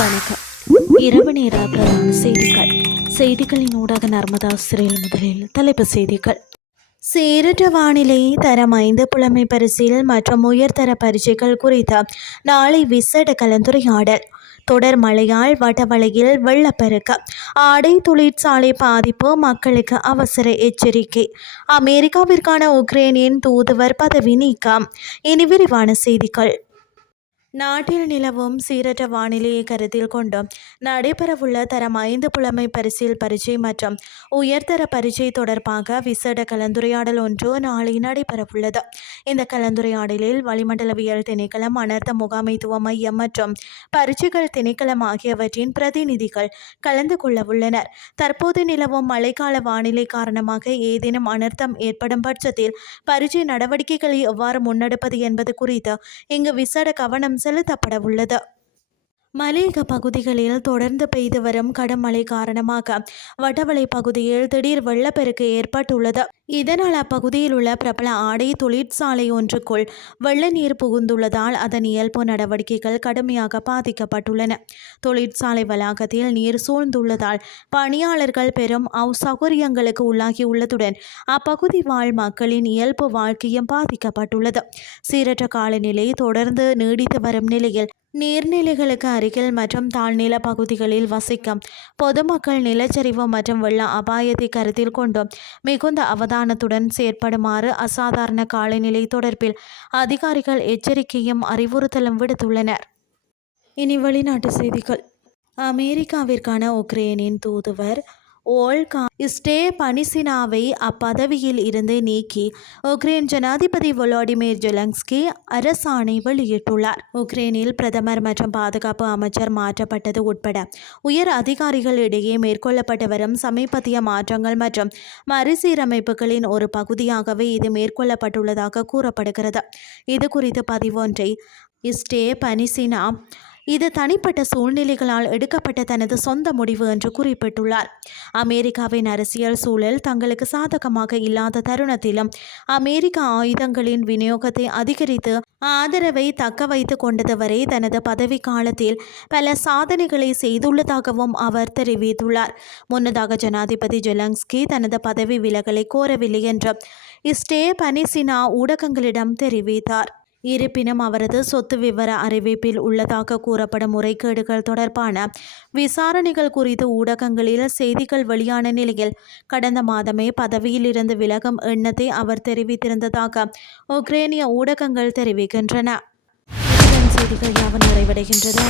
வணக்கம். இரவு நேர பிரதான செய்திகளின் ஊடாக நர்மதா சிறையில் முதலில் தலைப்பு செய்திகள். சீரற்ற வானிலை தரம் 5 புலமை பரிசில் மற்றும் உயர்தர பரீட்சைகள் குறித்த நாளை விசேட கலந்துரையாடல். தொடர் மழையால் வடவளையில் வெள்ளப்பெருக்கு, ஆடை தொழிற்சாலை பாதிப்பு, மக்களுக்கு அவசர எச்சரிக்கை. அமெரிக்காவிற்கான உக்ரைனின் தூதுவர் பதவி நீக்கம். இனி விரிவான செய்திகள். நாட்டில் நிலவும் சீரற்ற வானிலையை கருத்தில் கொண்டு நடைபெறவுள்ள தரம் 5 புலமை பரிசில் பரீட்சை மற்றும் உயர்தர பரீட்சை தொடர்பாக விசேட கலந்துரையாடல் ஒன்று நாளை நடைபெறவுள்ளது. இந்த கலந்துரையாடலில் வளிமண்டலவியல் திணைக்களம், அனர்த்த முகாமைத்துவ மையம் மற்றும் பரீட்சைகள் திணைக்களம் ஆகியவற்றின் பிரதிநிதிகள் கலந்து கொள்ளவுள்ளனர். தற்போது நிலவும் மழைக்கால வானிலை காரணமாக ஏதேனும் அனர்த்தம் ஏற்படும் பட்சத்தில் பரீட்சை நடவடிக்கைகளை எவ்வாறு முன்னெடுப்பது என்பது குறித்து இங்கு விசேட கவனம் செலுத்தப்பட உள்ளது. மலையக பகுதிகளில் தொடர்ந்து பெய்து வரும் கடும் மழை காரணமாக வடவளை பகுதியில் திடீர் வெள்ளப்பெருக்கு ஏற்பட்டுள்ளது. இதனால் அப்பகுதியில் உள்ள பிரபல ஆடை தொழிற்சாலை ஒன்றுக்குள் வெள்ள நீர் புகுந்துள்ளதால் அதன் இயல்பு நடவடிக்கைகள் கடுமையாக பாதிக்கப்பட்டுள்ளன. தொழிற்சாலை வளாகத்தில் நீர் சூழ்ந்துள்ளதால் பணியாளர்கள் பெரும் அசௌகரியங்களுக்கு உள்ளாகியுள்ளதுடன் அப்பகுதி வாழ் மக்களின் இயல்பு வாழ்க்கையும் பாதிக்கப்பட்டுள்ளது. சீரற்ற காலநிலை தொடர்ந்து நீடித்து வரும் நிலையில் நீர்நிலைகளுக்கு அருகில் மற்றும் தாழ்நில பகுதிகளில் வசிக்கும் பொதுமக்கள் நிலச்சரிவு மற்றும் வெள்ள அபாயத்தை கருத்தில் கொண்டு மிகுந்த அவதானத்துடன் செயற்படுமாறு அசாதாரண காலநிலை தொடர்பில் அதிகாரிகள் எச்சரிக்கையும் அறிவுறுத்தலும் விடுத்துள்ளனர். இனி வெளிநாட்டு செய்திகள். அமெரிக்காவிற்கான உக்ரைனின் தூதுவர் ஓல்கா ஸ்டெபனிசினாவை அப்பதவியில் இருந்து நீக்கி உக்ரைன் ஜனாதிபதி வோலோடிமிர் ஜெலன்ஸ்கி அரசாணை வெளியிட்டுள்ளார். உக்ரைனில் பிரதமர் மற்றும் பாதுகாப்பு அமைச்சர் மாற்றப்பட்டது உட்பட உயர் அதிகாரிகளிடையே மேற்கொள்ளப்பட்டு வரும் சமீபத்திய மாற்றங்கள் மற்றும் மறுசீரமைப்புகளின் ஒரு பகுதியாகவே இது மேற்கொள்ளப்பட்டுள்ளதாக கூறப்படுகிறது. இது குறித்து பதிவொன்றை ஸ்டெபனிசினா இது தனிப்பட்ட சூழ்நிலைகளால் எடுக்கப்பட்ட தனது சொந்த முடிவு என்று குறிப்பிட்டுள்ளார். அமெரிக்காவின் அரசியல் சூழல் தங்களுக்கு சாதகமாக இல்லாத தருணத்திலும் அமெரிக்க ஆயுதங்களின் விநியோகத்தை அதிகரித்து ஆதரவை தக்க வைத்து கொண்டது வரை தனது பதவி காலத்தில் பல சாதனைகளை செய்துள்ளதாகவும் அவர் தெரிவித்துள்ளார். முன்னதாக ஜனாதிபதி ஜெலன்ஸ்கி தனது பதவி விலகலை கோரவில்லை என்று ஸ்டெபனிசினா ஊடகங்களிடம் தெரிவித்தார். இருப்பினும் அவரது சொத்து விவர அறிவிப்பில் உள்ளதாக கூறப்படும் முறைகேடுகள் தொடர்பான விசாரணைகள் குறித்து ஊடகங்களில் செய்திகள் வெளியான நிலையில் கடந்த மாதமே பதவியில் இருந்து விலகும் எண்ணத்தை அவர் தெரிவித்திருந்ததாக உக்ரைனிய ஊடகங்கள் தெரிவிக்கின்றன. செய்திகள் யாவும் நிறைவடைகின்றது.